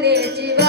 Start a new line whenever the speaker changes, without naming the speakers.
你也记